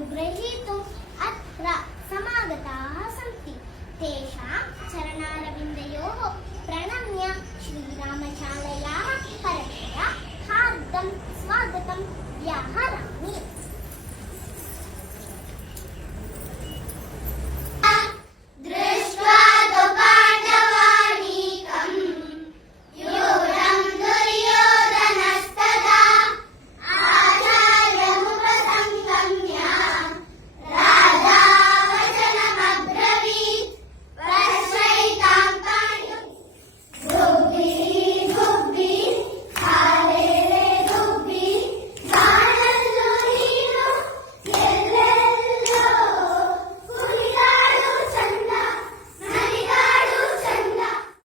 ಇಬ್ರಹೀಮ ಅತ್ರ ಸಮಾಗತಃ ಸಂಂತಿ. теषां चरणारविंदಯೋಃ